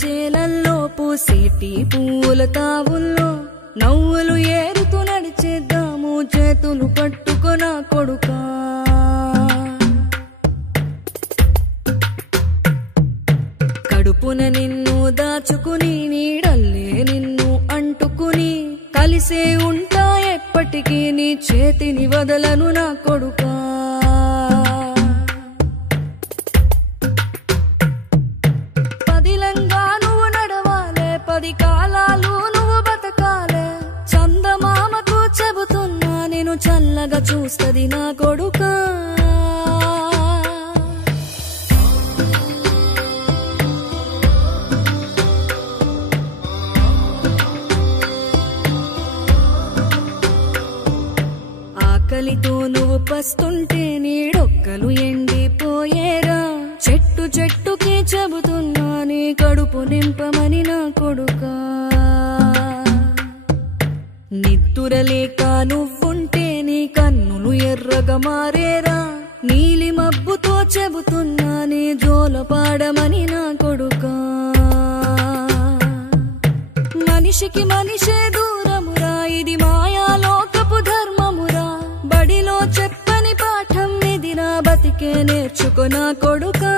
చేలల్లో పూసేటి పూల తావుల్లో నవ్వులు ఏరుతూ నడిచేద్దాము చేతులు పట్టుకొన కొడుకా కడుపున నిన్ను దాచుకుని నీడల్లే నిన్ను అంటుకుని కలిసే ఉంటా ఎప్పటికీ నీ చేతిని వదలను నా కొడుకా పదిలంగా నువ్వు నడవాలే 10 కాలాలు నువ్వు బతకాలే చందమామకు చెబుతున్నా నేను చల్లగా చూస్తది నా కొడుకా ఆకలితో నువ్వు పస్తుంటే నీడొక్కలు ఎండిపోయేరా చెట్టు చెట్టుకి చెబుతున్నా నీ కడుపు నింపమని నా కొడుకా నిద్దురలేక నువ్వుంటే నీ కన్నులు ఎర్రగా మారేరా నీలి మబ్బుతో చెబుతున్నా నీ జోల పాడమని నా కొడుకా మనిషికి మనిషే దూరమురా ఇది మాయాలోకపు ధర్మమురా బడిలో చెప్పని పాఠం ఇది నా బతికే నేర్చుకో నా కొడుకా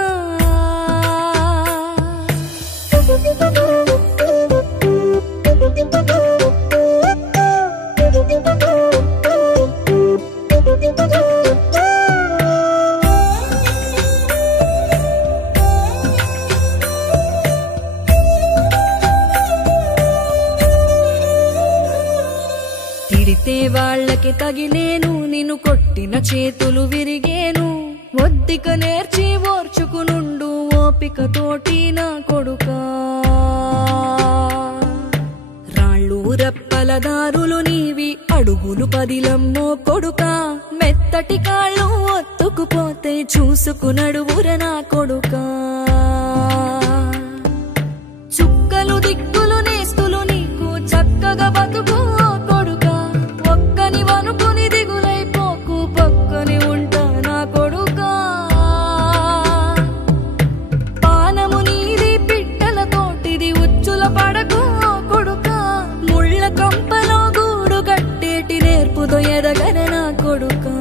తిడితే వాళ్ళకి తగిలేను నిన్ను కొట్టిన చేతులు విరిగేను ఒద్దిక నేర్చి ఓర్చుకునుండు ఓపిక తోటి నా కొడుకా రాళ్ళు రప్పల దారులు నీవి అడుగులు 10 లమ్మో కొడుకా మెత్తటి కాళ్ళు ఒత్తుకుపోతే చూసుకునడువుర నా కొడుకా చుక్కలు దిక్కులు నేస్తులు నీకు చక్కగా బతుకు కొడుకా ఒక్కని వనుకుని దిగులైపోకు పక్కని ఉంటా నా కొడుకా పానము నీది పిట్టల తోటిది ఉచ్చుల పడకు కొడుకా ముళ్ళ కంపలో గూడు కట్టేటి నేర్పుతో ఎదగన నా కొడుకా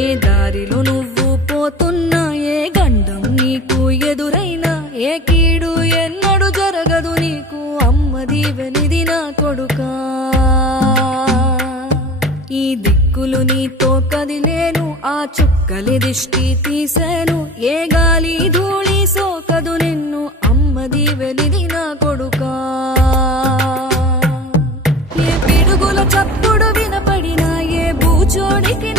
ఏ దారిలో నువ్వు పోతున్నా ఏ గండం నీకు ఎదురైనా ఏ కీడు ఎన్నడు జరగదు నీకు అమ్మ దీవెనిది నా కొడుకా ఈ దిక్కులు నీతో కదిలేను ఆ చుక్కలి దిష్టి తీసేను ఏ గాలి ధూళి సోకదు నిన్ను అమ్మ దీవెనిది నా కొడుకా ఏ పిడుగుల చప్పుడు వినపడినా ఏ బూచోడికి